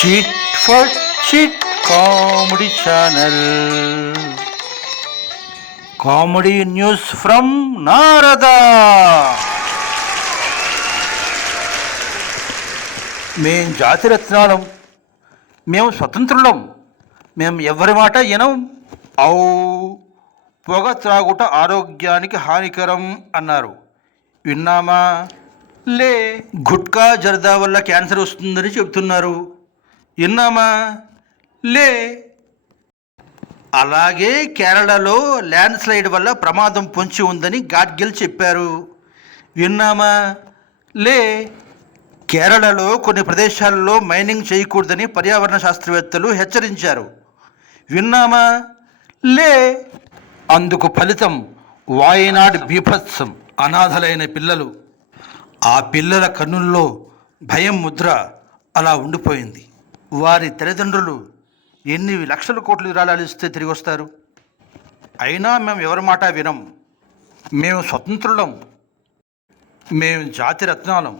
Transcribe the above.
Chit for chit comedy channel. Comedy news from Narada. మేం జాతిరత్నాలం, మేము స్వతంత్రులం, మేము ఎవరి మాట వినం. పొగ త్రాగుట ఆరోగ్యానికి హానికరం అన్నారు, విన్నామా? లే. గుట్కా జర్దా వల్ల క్యాన్సర్ వస్తుందని చెబుతున్నారు, విన్నామా? లే. అలాగే కేరళలో ల్యాండ్ స్లైడ్ వల్ల ప్రమాదం పొంచి ఉందని గాడ్గిల్ చెప్పారు, విన్నామా? లే. కేరళలో కొన్ని ప్రదేశాల్లో మైనింగ్ చేయకూడదని పర్యావరణ శాస్త్రవేత్తలు హెచ్చరించారు, విన్నామా? లే. అందుకు ఫలితం వాయనాడ్ బీభత్సం. అనాథలైన పిల్లలు, ఆ పిల్లల కన్నుల్లో భయం ముద్ర అలా ఉండిపోయింది. వారి తల్లిదండ్రులు ఎన్ని లక్షల కోట్లు విరాళాలు ఇస్తే తిరిగి వస్తారు? అయినా మేము ఎవరి మాట వినం. మేము స్వతంత్రులం, మేము జాతి రత్నాలం.